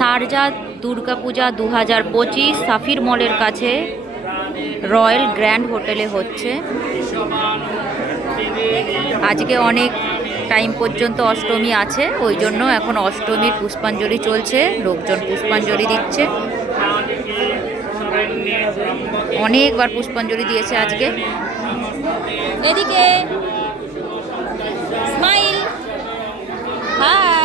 Sharjah Durga Puja 2025 সাফির মলের কাছে royal grand হোটেলে হচ্ছে। আজকে অনেক টাইম পর্যন্ত অষ্টমী আছে, ওই জন্য এখন অষ্টমীর পুষ্পাঞ্জলি চলছে, লোকজন পুষ্পাঞ্জলি দিচ্ছে। অনেকবার পুষ্পাঞ্জলি দিয়েছে আজকে। এদিকে স্মাইল, হাই।